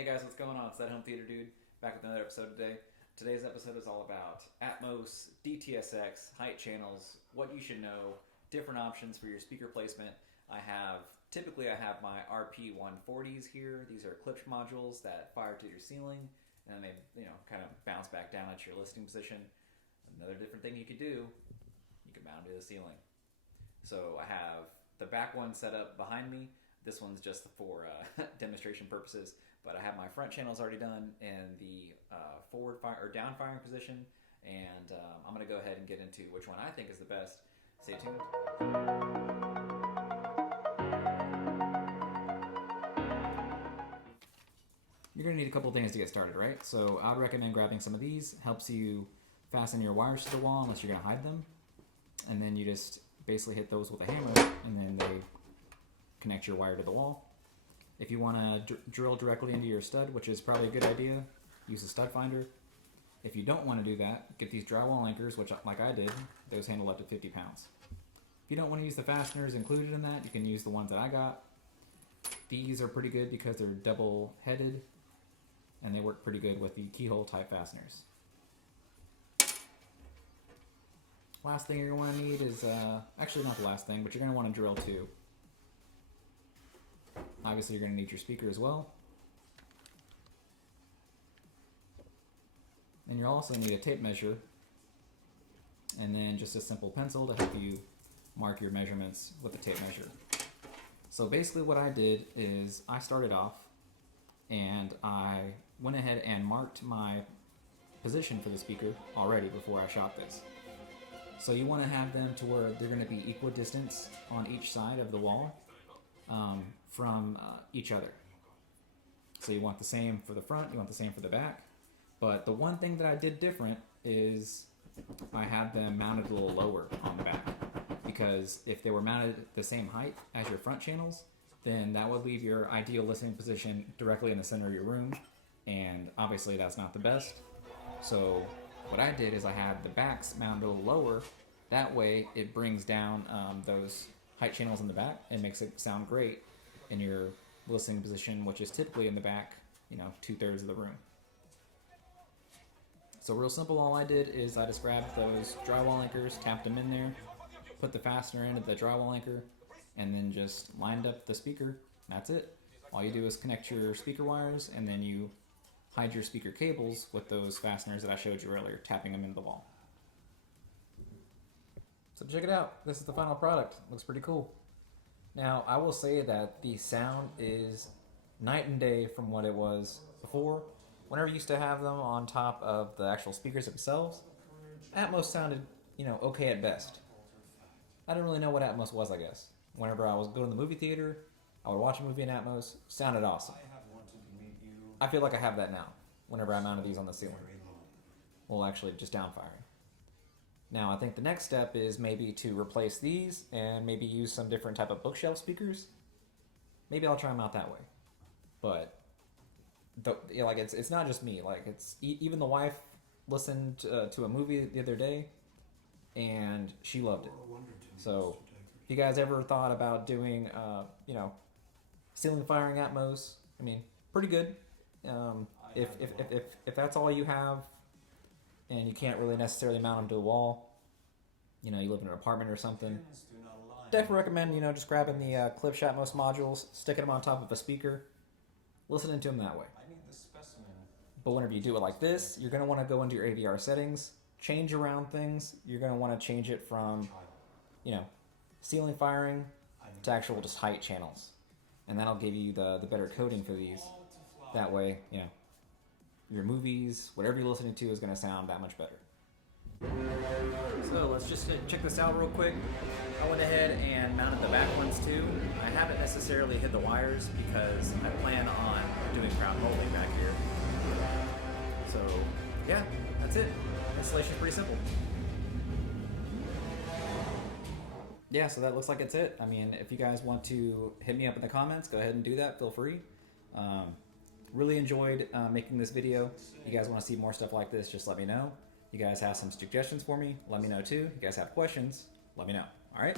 Hey guys, what's going on? It's ThatHomeTheaterDude back with another episode today. Today's episode is all about Atmos, DTSX, height channels, what you should know, different options for your speaker placement. Typically I have my RP140s here. These are Klipsch modules that fire to your ceiling and then they kind of bounce back down at your listening position. Another different thing you could do, you can mount it to the ceiling. So I have the back one set up behind me. This one's just for demonstration purposes, but I have my front channels already done in the forward fire or down firing position, and I'm going to go ahead and get into which one I think is the best. Stay tuned. You're going to need a couple things to get started, right? So I'd recommend grabbing some of these. Helps you fasten your wires to the wall unless you're going to hide them, and then you just basically hit those with a hammer, and then they connect your wire to the wall. If you want to drill directly into your stud, which is probably a good idea, use a stud finder. If you don't want to do that, get these drywall anchors, which like I did, those handle up to 50 pounds. If you don't want to use the fasteners included in that, you can use the ones that I got. These are pretty good because they're double headed and they work pretty good with the keyhole type fasteners. Last thing you're going to need is, actually not the last thing, but you're going to want to drill too. Obviously you're going to need your speaker as well. And you'll also need a tape measure and then just a simple pencil to help you mark your measurements with the tape measure. So basically what I did is I started off and I went ahead and marked my position for the speaker already before I shot this. So you want to have them to where they're going to be equidistant on each side of the wall from each other. So you want the same for the front, you want the same for the back. But the one thing that I did different is I had them mounted a little lower on the back, because if they were mounted the same height as your front channels, then that would leave your ideal listening position directly in the center of your room, and obviously that's not the best. So what I did is I had the backs mounted a little lower. That way it brings down those height channels in the back and makes it sound great in your listening position, which is typically in the back, 2/3 of the room. So real simple, all I did is I just grabbed those drywall anchors, tapped them in there, put the fastener into the drywall anchor, and then just lined up the speaker. That's it. All you do is connect your speaker wires, and then you hide your speaker cables with those fasteners that I showed you earlier, tapping them into the wall. So check it out. This is the final product. Looks pretty cool. Now, I will say that the sound is night and day from what it was before. Whenever you used to have them on top of the actual speakers themselves, Atmos sounded, okay at best. I didn't really know what Atmos was, I guess. Whenever I was going to the movie theater, I would watch a movie in Atmos, sounded awesome. I feel like I have that now, whenever I mounted these on the ceiling. Well, actually, just downfiring. Now, I think the next step is maybe to replace these and maybe use some different type of bookshelf speakers. Maybe I'll try them out that way. But it's not just me. Like, it's even the wife listened to a movie the other day, and she loved it. So, if you guys ever thought about doing, ceiling firing Atmos, pretty good. If that's all you have, and you can't really necessarily mount them to the wall, you live in an apartment or something, definitely recommend, just grabbing the Klipsch Atmos modules, sticking them on top of a speaker, listening to them that way. But whenever you do it like this, you're going to want to go into your AVR settings, change around things. You're going to want to change it from, ceiling firing to actual just height channels. And that'll give you the better coding for these. That way, your movies, whatever you're listening to is going to sound that much better. So let's just check this out real quick. I went ahead and mounted the back ones too. I haven't necessarily hid the wires because I plan on doing ground molding back here. So yeah, that's it. Installation's pretty simple. Yeah, so that looks like it's it. If you guys want to hit me up in the comments, go ahead and do that. Feel free. Really enjoyed making this video. You guys want to see more stuff like this, just let me know. You guys have some suggestions for me, let me know too. You guys have questions, let me know. All right?